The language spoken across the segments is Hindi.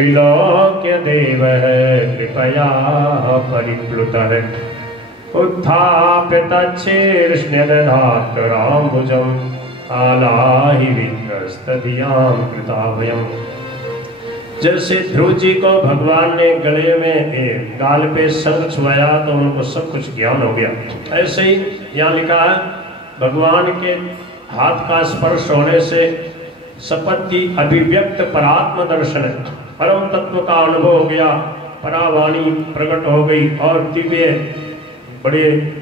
विलोक्य देवः कृपया परिप्लुतः उत्थाप्य तच्छीर्ष्ण्यदधात्कराम्बुजम् आलाहि वित्रस्तधियां कृताभयम्। जैसे ध्रुव जी को भगवान ने गले में गाल पे शंख छुआया तो उनको सब कुछ ज्ञान हो गया, ऐसे ही यहाँ लिखा है भगवान के हाथ का स्पर्श होने से सपत्ति अभिव्यक्त परात्म दर्शन परम तत्व का अनुभव हो गया, परावाणी प्रकट हो गई और दिव्य बड़े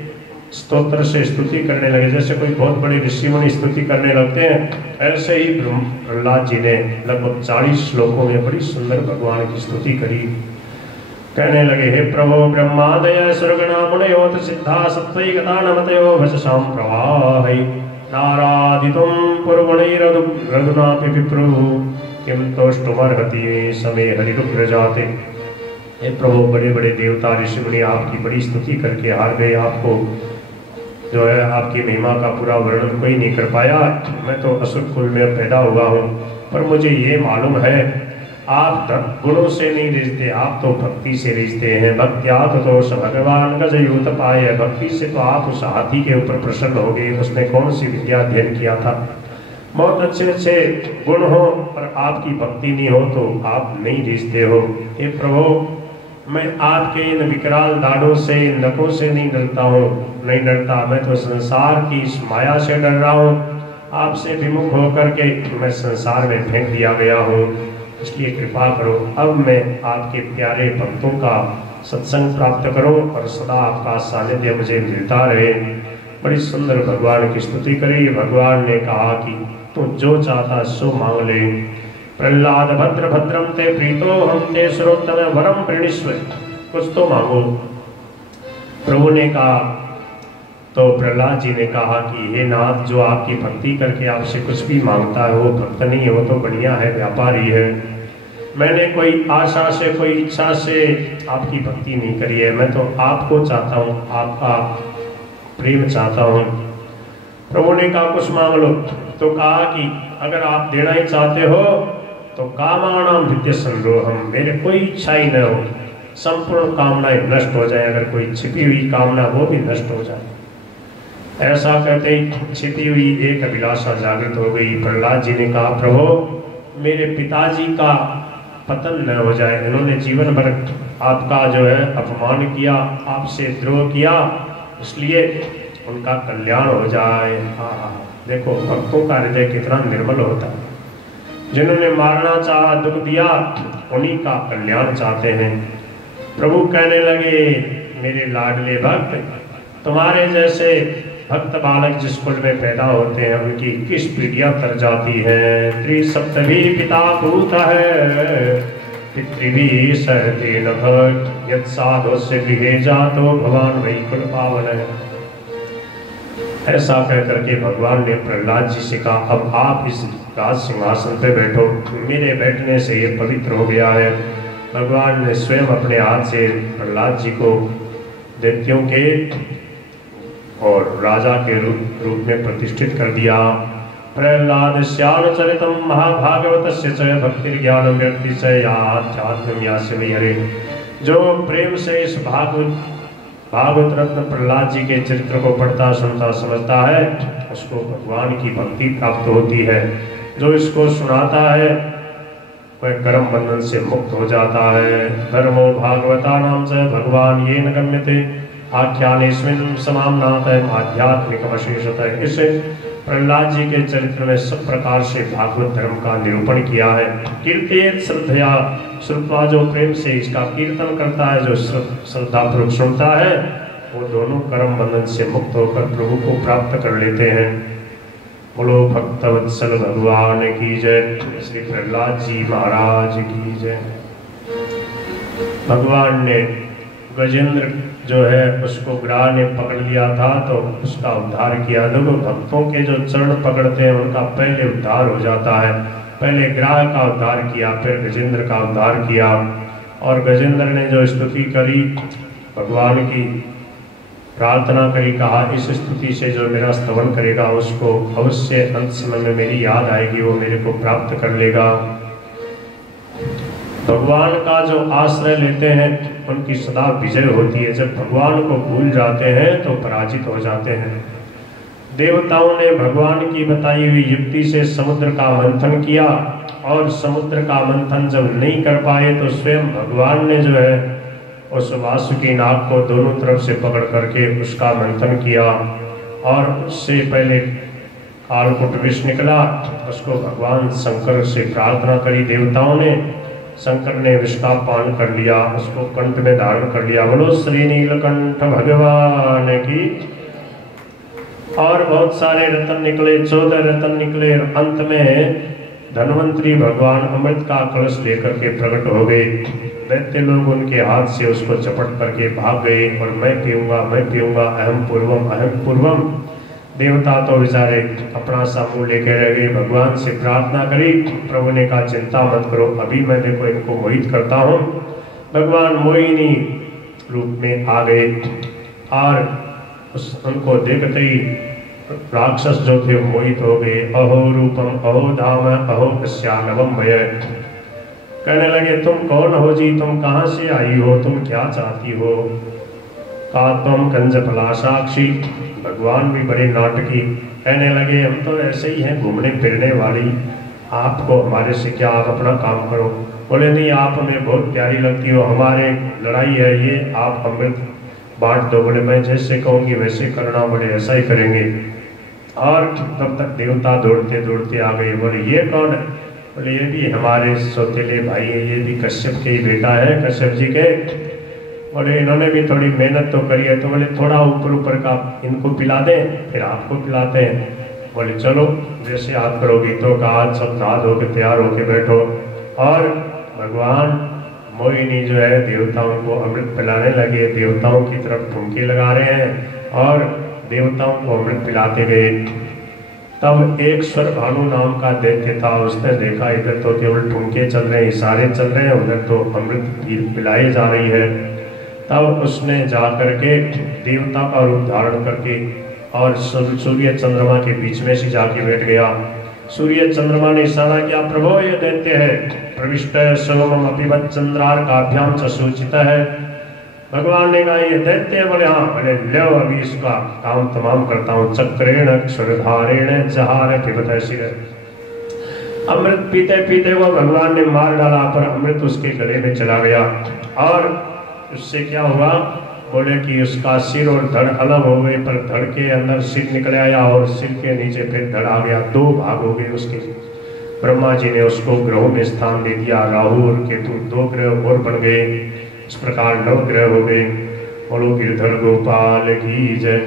स्तोत्र से स्तुति करने लगे। जैसे कोई बहुत बड़े ऋषि मुनि स्तुति करने लगते हैं, ऐसे ही प्रहलाद जी ने लगभग 40 श्लोकों में बड़ी सुंदर भगवान की स्तुति करी। कहने लगे, हे प्रभो ब्रह्मादय सुरगणा मुनयोत सिद्धा सत्वैकता नमतयो भजसां प्रवाहै नारादितुं पुरगुणैरघुनापि विप्रु किं तोष्टुमर्हति समे हरिरुग्र जाते। हे प्रभु, बड़े बड़े देवता ऋषि मुनि आपकी बड़ी स्तुति करके हार गए, आपको जो है आपकी महिमा का पूरा वर्णन कोई नहीं कर पाया। मैं तो असुर कुल में पैदा हुआ हूँ, पर मुझे ये मालूम है आप गुणों से नहीं रिझते, आप तो भक्ति से रिझते हैं। भक्त्यात दोष भगवान गजयूत पाए, भक्ति से तो आप उस हाथी के ऊपर प्रसन्न हो गए, उसने कौन सी विद्या अध्ययन किया था। बहुत अच्छे अच्छे गुण हो पर आपकी भक्ति नहीं हो तो आप नहीं रिझते हो। हे प्रभु, मैं आपके इन विकराल दाढ़ों से नखों से नहीं डरता हूँ, नहीं डरता, मैं तो संसार की इस माया से डर रहा हूँ। आपसे विमुख होकर के मैं संसार में फेंक दिया गया हूँ, इसलिए कृपा करो अब मैं आपके प्यारे भक्तों का सत्संग प्राप्त करूं और सदा आपका सानिध्य मुझे मिलता रहे। बड़ी सुंदर भगवान की स्तुति करी। भगवान ने कहा कि तू जो चाहता सो मांग ले। प्रहलाद भद्र भद्रम ते प्रीतो हम ते सुरोत्तम वरम प्रणीष्व, कुछ तो मांगो। प्रभु ने कहा, तो प्रहलाद जी ने कहा कि हे नाथ, जो आपकी भक्ति करके आपसे कुछ भी मांगता है वो भक्त नहीं है, वो तो बढ़िया है, व्यापारी है। मैंने कोई आशा से कोई इच्छा से आपकी भक्ति नहीं करी है, मैं तो आपको चाहता हूँ, आपका प्रेम चाहता हूँ। प्रभु ने कहा कुछ मांग लो। तो कहा कि अगर आप देना ही चाहते हो तो कामाणाम विद्य संरोहम, मेरे कोई इच्छा ही न हो, संपूर्ण कामनाएं नष्ट हो जाए, अगर कोई छिपी हुई कामना वो भी नष्ट हो जाए। ऐसा कहते ही छिपी हुई एक अभिलाषा जागृत हो गई। प्रहलाद जी ने कहा, प्रभु मेरे पिताजी का पतन न हो जाए, इन्होंने जीवन भर आपका जो है अपमान किया, आपसे द्रोह किया, इसलिए उनका कल्याण हो जाए। हाँ, देखो भक्तों का हृदय कितना निर्मल होता है। जिन्होंने मारना चाहा, दुख दिया, उन्हीं का कल्याण चाहते हैं। प्रभु कहने लगे, मेरे लाडले भक्त, तुम्हारे जैसे भक्त बालक जिस कुल में पैदा होते हैं उनकी किस पीढ़ियां तर जाती है। त्रिसप्तमी पिता भूता है पितृभि सहते न भक्त, यत् साधु से गृहे जातो भगवान वही कुल पावन है। ऐसा कह करके भगवान ने प्रहलाद जी से कहा, अब आप इस राज सिंहासन पे बैठो, मेरे बैठने से ये पवित्र हो गया है। भगवान ने स्वयं अपने हाथ से प्रहलाद जी को दैत्यों के और राजा के रूप में प्रतिष्ठित कर दिया। प्रहलाद श्याम चरितम महाभागवतस्य च भक्ति ज्ञान व्यक्ति च याध्यात्म यास्मि हरे। जो प्रेम से इस भागवत रत्न प्रहलाद जी के चरित्र को पढ़ता सुनता समझता है, उसको भगवान की भक्ति प्राप्त होती है। जो इसको सुनाता है वह कर्म बंधन से मुक्त हो जाता है। धर्मो भागवता नाम च भगवान ये न गम्यते आख्यानेस्मिन् समाम्नातः आध्यात्मिकमशेषतः। इसे प्रहलाद जी के चरित्र में सब प्रकार से भागवत धर्म का निरूपण किया है। कीर्तेत श्रद्धया श्रुत्वा, जो प्रेम से इसका कीर्तन करता है, जो श्रद्धापूर्वक सुनता है, वो दोनों कर्म बंधन से मुक्त होकर प्रभु को प्राप्त कर लेते हैं। बोलो भक्तवत्सल भगवान की जय, श्री प्रहलाद जी महाराज की जय। भगवान ने गजेंद्र जो है उसको ग्राह ने पकड़ लिया था तो उसका उद्धार किया। देखो भक्तों के जो चरण पकड़ते हैं उनका पहले उद्धार हो जाता है। पहले ग्राह का उद्धार किया, फिर गजेंद्र का उद्धार किया। और गजेंद्र ने जो स्तुति करी, भगवान की प्रार्थना करी, कहा इस स्तुति से जो मेरा स्तवन करेगा उसको अवश्य अंत समय में मेरी याद आएगी, वो मेरे को प्राप्त कर लेगा। भगवान का जो आश्रय लेते हैं उनकी सदा विजय होती है। जब भगवान को भूल जाते हैं तो पराजित हो जाते हैं। देवताओं ने भगवान की बताई हुई युक्ति से समुद्र का मंथन किया और समुद्र का मंथन जब नहीं कर पाए तो स्वयं भगवान ने जो है उस वासुकी नाग को दोनों तरफ से पकड़ करके उसका मंथन किया और उससे पहले कालकूट विष निकला। उसको भगवान शंकर से प्रार्थना करी देवताओं ने, शंकर ने विष का पान कर लिया, उसको कंठ में धारण कर लिया। बोलो श्री नीलकंठ भगवान की। और बहुत सारे रतन निकले, 14 रतन निकले। अंत में धन्वंतरी भगवान अमृत का कलश लेकर के प्रकट हो गए। दैत्य लोग उनके हाथ से उसको चपट करके भाग गए और मैं पीऊंगा, अहम पूर्वम। देवता तो बेचारे अपना समूह लेके रह गए। भगवान से प्रार्थना करी, प्रभु ने कहा चिंता मत करो, अभी मैं देखो इनको मोहित करता हूँ। भगवान मोहिनी रूप में आ गए और उनको देखते ही राक्षस जो थे मोहित हो गए। अहो रूपम अहो धाम अहो कश्यानवम भय। कहने लगे तुम कौन हो जी, तुम कहाँ से आई हो, तुम क्या चाहती हो। का तुम कंज फला साक्षी। भगवान भी बड़े नाटकी, कहने लगे हम तो ऐसे ही हैं घूमने फिरने वाली, आपको हमारे से क्या, आप अपना काम करो। बोले नहीं आप हमें बहुत प्यारी लगती हो, हमारे लड़ाई है ये, आप अमृत बांट दो। बोले मैं जैसे कहूँगी वैसे करना। बोले ऐसा ही करेंगे। और तब तक देवता दौड़ते दौड़ते आ गए। बोले ये कौन है। बोले ये भी हमारे सौतेले भाई है, ये भी कश्यप के ही बेटा है, कश्यप जी के। बोले इन्होंने भी थोड़ी मेहनत तो करी है, तो बोले थोड़ा ऊपर का इनको पिला दें फिर आपको पिलाते हैं। बोले चलो जैसे आप करोगी। तो कहा सब नहा धो के तैयार होके बैठो। और भगवान मोहिनी जो है देवताओं को अमृत पिलाने लगे, देवताओं की तरफ ठुमके लगा रहे हैं और देवताओं को अमृत पिलाते गए। तब एक स्वर भानु नाम का दैत्य था, उसने देखा इधर तो केवल ठुमके चल रहे हैं, इशारे चल रहे हैं, उधर तो अमृत पिलाई जा रही है। तब उसने जा करके देवता का रूप धारण करके और सूर्य चंद्रमा के बीच में से जाके बैठ गया। सूर्य चंद्रमा ने इशारा किया, प्रभु ये दैत्य है, प्रविष्ट सोमम अपिवत चंद्रार्काभ्याम च सूचित है। भगवान ने कहा ये दैत्य है। बोले हाँ। बोले लो अभी इसका काम तमाम करता हूँ। चक्रेण क्षुरधारेण जहार पिबत शिर। अमृत पीते पीते वो भगवान ने मार डाला, पर अमृत उसके गले में चला गया। और उससे क्या हुआ। बोले कि उसका सिर और धड़ अलग हो गए, पर धड़ के अंदर सिर निकल आया और सिर के नीचे फिर धड़ आ गया, 2 भाग हो गए उसके। ब्रह्मा जी ने उसको ग्रहों में स्थान दे दिया, राहु और केतु 2 ग्रह और बन गए। इस प्रकार 9 ग्रह हो गए। बोलो गिरधर गोपाल की जय।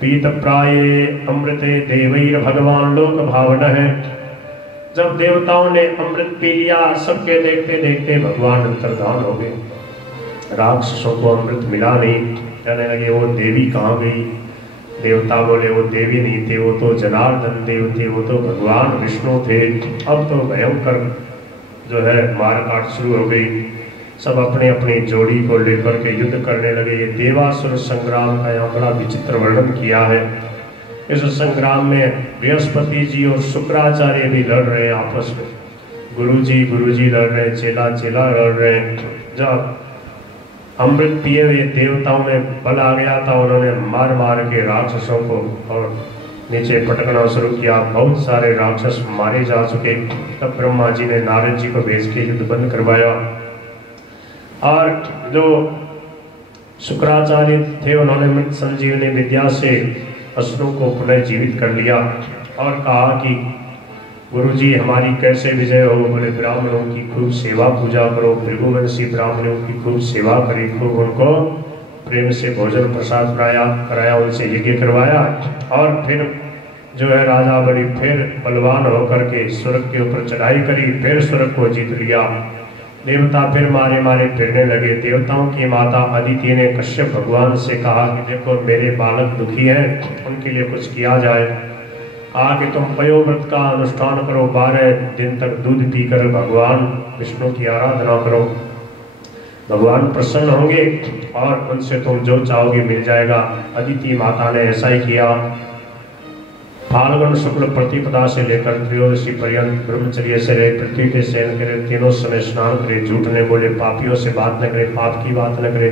पीत प्राये अमृते देवैर भगवान लोक भावन है। जब देवताओं ने अमृत पी लिया, सबके देखते देखते भगवान अंतर्धान हो गए। राक्षसों को अमृत मिला नहीं। कहने लगे वो देवी कहाँ गई। देवता बोले वो देवी नहीं थे, वो तो जनार्दन देव थे, वो तो भगवान विष्णु थे। अब तो भयंकर जो है मारकाट शुरू हो गई। सब अपने अपनी जोड़ी को लेकर के युद्ध करने लगे। ये देवासुर संग्राम का यहाँ बड़ा विचित्र वर्णन किया है। इस संग्राम में बृहस्पति जी और शुक्राचार्य भी लड़ रहे हैं आपस में। गुरु जी लड़ रहे हैं, चेला लड़ रहे हैं। जब अमृत पिए हुए देवताओं में बल आ गया था, उन्होंने मार मार के राक्षसों को और नीचे पटकना शुरू किया। बहुत सारे राक्षस मारे जा चुके। तब ब्रह्मा जी ने नारद जी को भेज के युद्ध बंद करवाया। और जो शुक्राचार्य थे उन्होंने मृत संजीवनी विद्या से असुरों को पुनः जीवित कर लिया और कहा कि गुरुजी हमारी कैसे विजय हो। बोले ब्राह्मणों की खूब सेवा पूजा करो। भृगुवंशी ब्राह्मणों की खूब सेवा करी, खूब उनको प्रेम से भोजन प्रसाद कराया, उनसे यज्ञ करवाया। और फिर जो है राजा बड़ी फिर बलवान होकर के स्वर्ग के ऊपर चढ़ाई करी, फिर स्वर्ग को जीत लिया। देवता फिर मारे मारे फिरने लगे। देवताओं की माता अदिति ने कश्यप भगवान से कहा कि देखो मेरे बालक दुखी हैं, उनके लिए कुछ किया जाए। आगे तुम पयोव्रत का अनुष्ठान करो, 12 दिन तक दूध पीकर भगवान विष्णु की आराधना करो, भगवान प्रसन्न होंगे और उनसे तुम जो चाहोगे मिल जाएगा। अदिति माता ने ऐसा ही किया। फाल्गुन शुक्ल प्रतिपदा से लेकर त्रयोदशी पर्यंत ब्रह्मचर्य से रहे, पृथ्वी पे शयन करे, तीनों समय स्नान करे, झूठ न बोले, पापियों से बात न करे, पाप की बात न करे,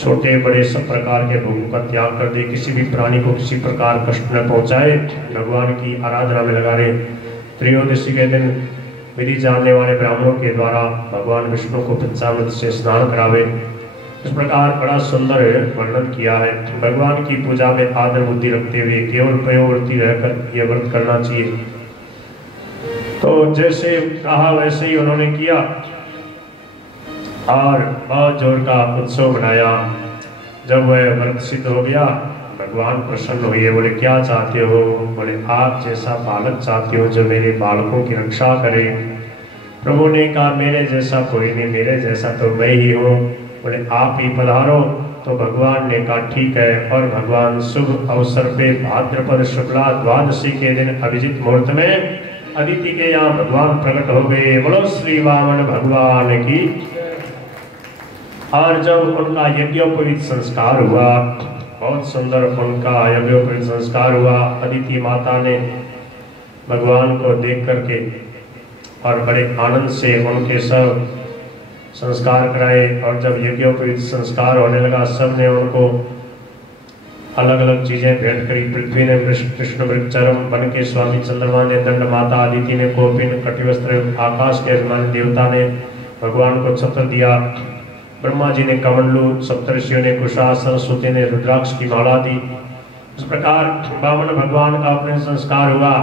छोटे बड़े सब प्रकार के भोगों का त्याग कर दे, किसी भी प्राणी को किसी प्रकार कष्ट न पहुंचाए, भगवान की आराधना में लगा रहे। त्रयोदशी के दिन विधि जानने वाले ब्राह्मणों के द्वारा भगवान विष्णु को पंचामृत से स्नान करावे। इस प्रकार बड़ा सुंदर वर्णन किया है। भगवान की पूजा में आदर बुद्धि रखते हुए केवल प्रयोवृत्ति रहकर यह व्रत करना चाहिए। तो जैसे कहा वैसे ही उन्होंने किया और बहुत जोर का उत्सव मनाया। जब वह व्रत सिद्ध हो गया, भगवान प्रसन्न हुए, बोले क्या चाहते हो? बोले आप जैसा बालक चाहती हो जो मेरे बालकों की रक्षा करे। प्रभु ने कहा मेरे जैसा कोई नहीं, मेरे जैसा तो मैं ही हूँ। बोले आप ही पधारो। तो भगवान ने कहा ठीक है। और भगवान शुभ अवसर पे भाद्रपद शुक्ला द्वादशी के दिन अभिजित मुहूर्त में अदिति के यहाँ भगवान प्रकट हो गए। बोलो श्री वामन भगवान की। और जब उनका यज्ञोपवीत संस्कार हुआ, बहुत सुंदर उनका यज्ञोपवीत संस्कार हुआ, अदिति माता ने भगवान को देख करके और बड़े आनंद से उनके सब संस्कार कराए। और जब यज्ञोपवीत संस्कार होने लगा, सब ने उनको अलग अलग चीजें भेंट करी। पृथ्वी ने कृष्ण मृगचरम, वन के स्वामी चंद्रमा ने दंड, माता अदिति ने कोपिन कटिवस्त्र, आकाश के अभिमानी देवता ने भगवान को छत्र दिया, ब्रह्मा जी ने कमंडलू, सप्तर्षियों ने कुशासन, सरस्वती ने रुद्राक्ष की माला दी। इस प्रकार वामन भगवान का अपने संस्कार हुआ।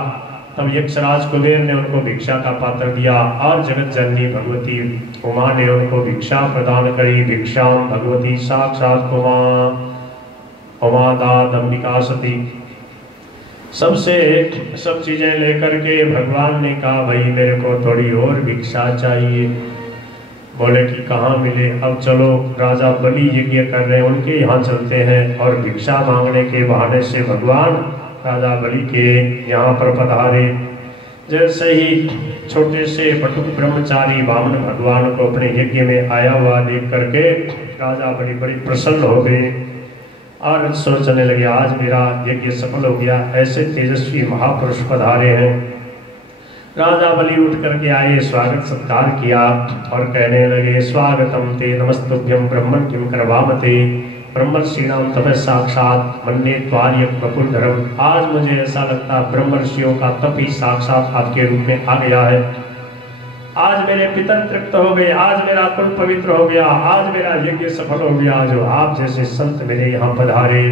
तब यक्षराज कुबेर ने उनको भिक्षा का पात्र दिया और जगत जननी भगवती उमा ने उनको भिक्षा प्रदान करी। भिक्षाम भगवती साक्षात उमा, उमा दात अंबिका सती। सबसे सब चीजें लेकर के भगवान ने कहा भाई मेरे को थोड़ी और भिक्षा चाहिए। बोले कि कहाँ मिले? अब चलो राजा बलि यज्ञ कर रहे हैं, उनके यहाँ चलते हैं। और भिक्षा मांगने के बहाने से भगवान राजा बलि के यहाँ पर पधारे। जैसे ही छोटे से बटुक ब्रह्मचारी वामन भगवान को अपने यज्ञ में आया हुआ देख करके राजा बलि बड़ी प्रसन्न हो गए और सोचने लगे आज मेरा यज्ञ सफल हो गया, ऐसे तेजस्वी महापुरुष पधारे हैं। राजा बलि उठ करके आए, स्वागत सत्कार किया और कहने लगे स्वागतम ते नमस्तुभ्यं ब्रह्मन् किं करवामते ब्रह्मर्षिणाम तप साक्षात मन्ये त्वार्य वपुर्धरम। आज मुझे ऐसा लगता ब्रह्मर्षियों का तप ही साक्षात आपके रूप में आ गया है। आज मेरे पितर तृप्त हो गए, आज मेरा कुल पवित्र हो गया, आज मेरा यज्ञ सफल हो गया, जो आप जैसे संत मेरे यहाँ पधारे।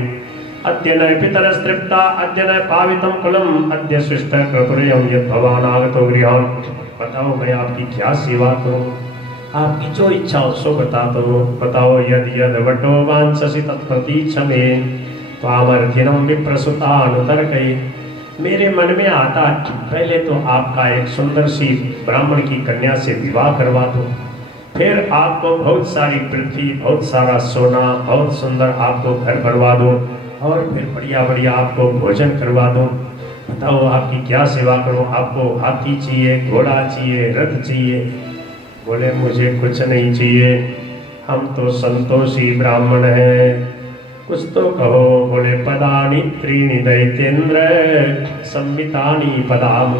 अद्य न पितरस्तृप्ता अद्य न पावितम कुलम अद्य सृष्ट कृपुरेयम यद भवान आगतो गृहम। बताओ मैं आपकी क्या सेवा करूं? आपकी जो इच्छा हो सो बता दो। बताओ यद यद वटो वांछसि तत्प्रतीच्छ मे त्वामर्थिनं विप्रसुतानुतर्कये। मेरे मन में आता पहले तो आपका एक सुंदर सी ब्राह्मण की कन्या से विवाह करवा दो, फिर आपको बहुत सारी पृथ्वी, बहुत सारा सोना, बहुत सुंदर आपको घर बनवा दो और फिर बढ़िया बढ़िया आपको भोजन करवा दो। बताओ आपकी क्या सेवा करूं? आपको हाथी चाहिए, घोड़ा चाहिए, रथ चाहिए? बोले मुझे कुछ नहीं चाहिए, हम तो संतोषी ब्राह्मण हैं, कुछ तो कहो। बोले पदानी त्रीणि दैतेन्द्र संवितानी पदाम।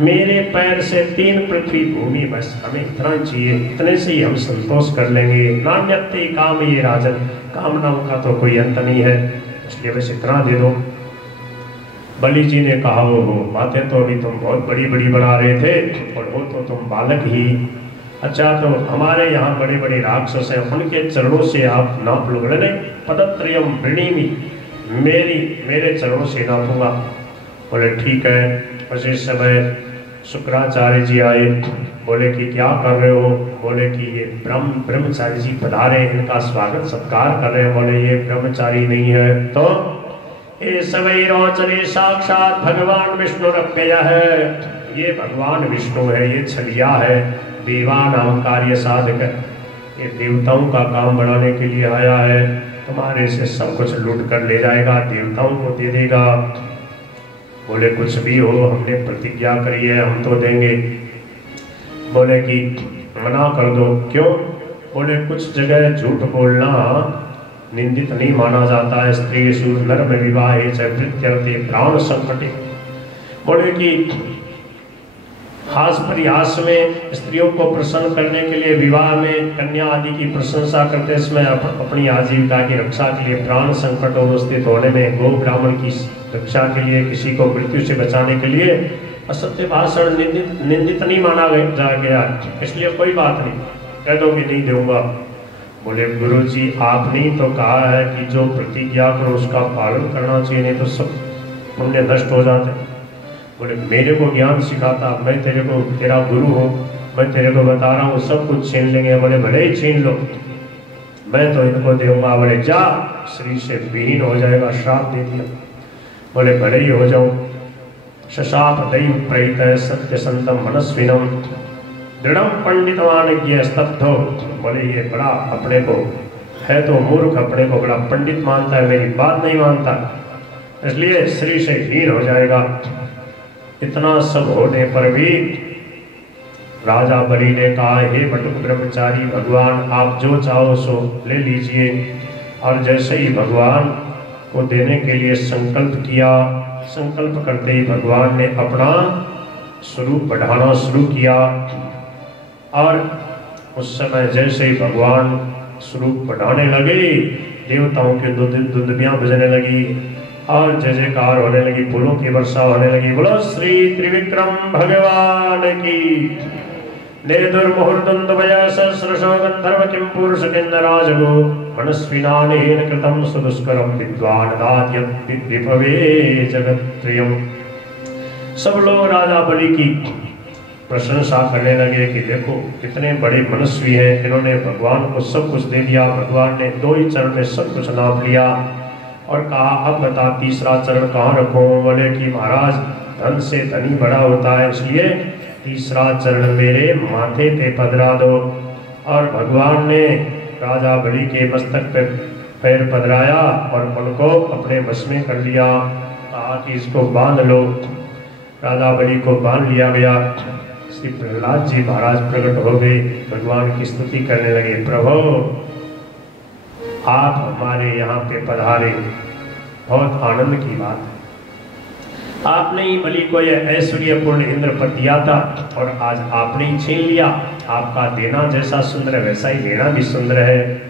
मेरे पैर से 3 पृथ्वी भूमि, बस हमें इतना चाहिए, इतने से ही हम संतोष कर लेंगे। नान्यते काम ये राजन, कामनाओं का तो कोई अंत नहीं है, इसलिए बस इतना दे दो। बलि जी ने कहा वो बातें तो अभी तुम बहुत बड़ी बड़ी बना रहे थे और वो तो तुम बालक ही। अच्छा तो हमारे यहाँ बड़े बड़े राक्षस हैं, उनके चरणों से आप नाप लो। नहीं पदत्रयम वृणीमि, मेरे चरणों से नापूंगा। बोले ठीक है। उसी समय शुक्राचार्य जी आए, बोले कि क्या कर रहे हो? बोले कि ये ब्रह्मचारी जी पधारे, इनका स्वागत सत्कार कर रहे हैं। बोले ये ब्रह्मचारी नहीं है तो ये सवै रोचने साक्षात भगवान विष्णु रप्यय है, ये भगवान विष्णु है, ये छलिया है, देवानाम कार्य साधक, ये देवताओं का काम बढ़ाने के लिए आया है, तुम्हारे से सब कुछ लूट कर ले जाएगा, देवताओं को दे देगा। बोले कुछ भी हो, हमने प्रतिज्ञा करी है, हम तो देंगे। बोले कि मना कर दो। क्यों? बोले कुछ जगह झूठ बोलना निंदित नहीं माना जाता है। स्त्री नर में विवाह प्रत्यर्थे प्राण संकटे, बोले कि हास परिहास में स्त्रियों को प्रसन्न करने के लिए विवाह में कन्या आदि की प्रशंसा करते समय अपनी आजीविका की रक्षा के लिए प्राण संकट अवस्थित होने में गो ब्राह्मण की रक्षा के लिए किसी को मृत्यु से बचाने के लिए असत्य भाषण निंदित नहीं माना जा गया, इसलिए कोई बात नहीं, कह दो कि नहीं दूंगा। बोले गुरु जी आपने तो कहा है कि जो प्रतिज्ञा करो उसका पालन करना चाहिए, नहीं तो सब पुण्य नष्ट हो जाते। बोले मेरे को ज्ञान सिखाता, मैं तेरे को तेरा गुरु हूँ, मैं तेरे को बता रहा हूँ सब कुछ छीन लेंगे। बोले भले ही छीन लो, मैं तो इनको दूंगा। बोले जा, श्री से विहीन हो जाएगा, श्राप दे दिया। बोले भले ही हो जाऊं। शशाप दैव प्रहित सत्य संतम मनस्विनम दृढ़म पंडितवान स्तब्धो। बोले ये बड़ा अपने को है तो मूर्ख, अपने को बड़ा पंडित मानता है, मेरी बात नहीं मानता, इसलिए श्री से हीन हो जाएगा। इतना सब होने पर भी राजा बलि ने कहा हे बटुक ब्रह्मचारी, भगवान आप जो चाहो सो ले लीजिए। और जैसे ही भगवान को देने के लिए संकल्प किया, संकल्प करते ही भगवान ने अपना स्वरूप बढ़ाना शुरू किया। और उस समय जैसे ही भगवान स्वरूप बढ़ाने लगे, देवताओं के दुंदुभियां बजने लगी और जय जयकार होने लगी, फूलों की वर्षा होने लगी। बोलो श्री त्रिविक्रम भगवान की। सहस्रशो गंधर्व किं पुरुष किन्नराजगो मनस्विनानेन कृतं सुदुष्करं विद्वान् दाद्यद्विभवे जगत्त्रयम्। सब लोग राजा बलि की प्रशंसा करने लगे कि देखो कितने बड़े मनस्वी हैं, इन्होंने भगवान को सब कुछ दे दिया। भगवान ने 2 ही चरण में सब कुछ नाप लिया और कहा अब बता तीसरा चरण कहाँ रखूं। बोले कि महाराज धन से धनी बड़ा होता है, इसलिए तीसरा चरण मेरे माथे पे पधरा दो। और भगवान ने राजा बलि के मस्तक पे पैर पधराया और उनको अपने बस में कर लिया। कहा कि इसको बांध लो। राजा बलि को बांध लिया गया। श्री प्रहलाद जी महाराज प्रकट हो गए, भगवान की स्तुति करने लगे, प्रभु आप हमारे यहाँ पे पधारे, बहुत आनंद की बात है। आपने ही बलि को यह ऐश्वर्यपूर्ण इंद्र पद दिया था और आज आपने ही छीन लिया। आपका देना जैसा सुंदर है वैसा ही लेना भी सुंदर है।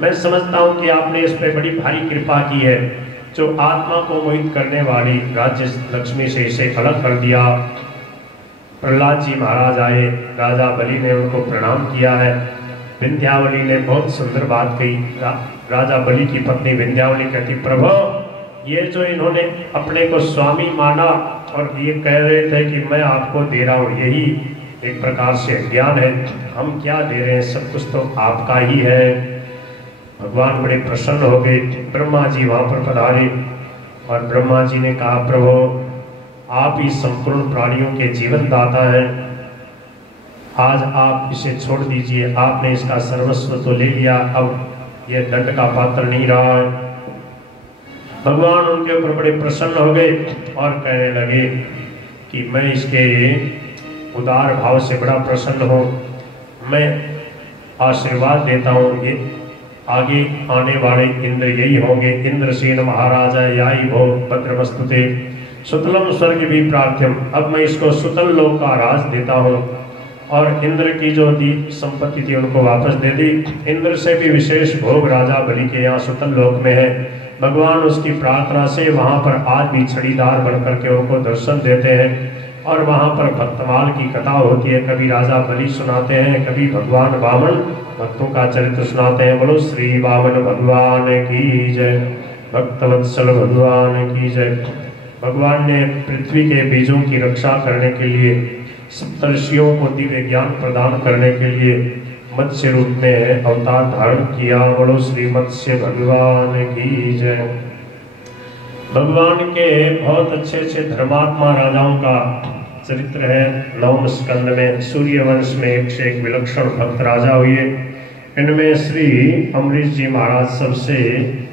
मैं समझता हूँ कि आपने इस पे बड़ी भारी कृपा की है, जो आत्मा को मोहित करने वाली राज्य लक्ष्मी से इसे अलग कर दिया। प्रहलाद जी महाराज आए, राजा बलि ने उनको प्रणाम किया है। विंध्यावली ने बहुत सुंदर बात कही। राजा बलि की पत्नी विंध्यावली कहती, प्रभु ये जो इन्होंने अपने को स्वामी माना और ये कह रहे थे कि मैं आपको दे रहा हूँ, यही एक प्रकार से ज्ञान है। हम क्या दे रहे हैं, सब कुछ तो आपका ही है। भगवान बड़े प्रसन्न हो गए। ब्रह्मा जी वहाँ पर पधारे और ब्रह्मा जी ने कहा, प्रभु आप ही संपूर्ण प्राणियों के जीवन दाता हैं, आज आप इसे छोड़ दीजिए। आपने इसका सर्वस्व तो ले लिया, अब यह दंड का पात्र नहीं रहा है। भगवान उनके ऊपर बड़े प्रसन्न हो गए और कहने लगे कि मैं इसके उदार भाव से बड़ा प्रसन्न हूँ, मैं आशीर्वाद देता हूँ, ये आगे आने वाले इंद्र यही होंगे। इंद्रसेन महाराजा याई भो भद्रमस्तुते सुतलम स्वर्ग भी प्रार्थ्यम। अब मैं इसको सुतल लोक का राज देता हूँ और इंद्र की जो दी संपत्ति थी उनको वापस दे दी। इंद्र से भी विशेष भोग राजा बलि के यहाँ सुतल लोक में है। भगवान उसकी प्रार्थना से वहाँ पर आज भी छड़ीदार बन करके उनको दर्शन देते हैं और वहाँ पर भक्तमाल की कथा होती है। कभी राजा बलि सुनाते हैं, कभी भगवान वामन भक्तों का चरित्र सुनाते हैं। बोलो श्री वामन भगवान की जय, भक्तवत्सल भगवान की जय। भगवान ने पृथ्वी के बीजों की रक्षा करने के लिए, सप्तर्षियों को दिव्य ज्ञान प्रदान करने के लिए मत्स्य रूप में अवतार धारण किया। बोलो श्री मत्स्य भगवान की जय। भगवान के बहुत अच्छे अच्छे धर्मात्मा राजाओं का चरित्र है। 9वें स्कंद में सूर्यवंश में एक से एक विलक्षण भक्त राजा हुए। इनमें श्री अमरीश जी महाराज सबसे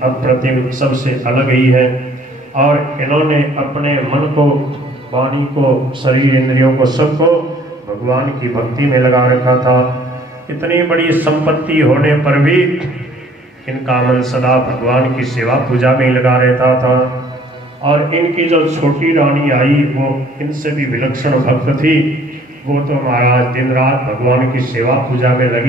अप्रतिम, सबसे अलग ही है और इन्होंने अपने मन को, वाणी को, शरीर इंद्रियों को, सबको भगवान की भक्ति में लगा रखा था। इतनी बड़ी संपत्ति होने पर भी इनका मन सदा भगवान की सेवा पूजा में लगा रहता था। और इनकी जो छोटी रानी आई वो इनसे भी विलक्षण भक्त थी। वो तो महाराज दिन रात भगवान की सेवा पूजा में लगी।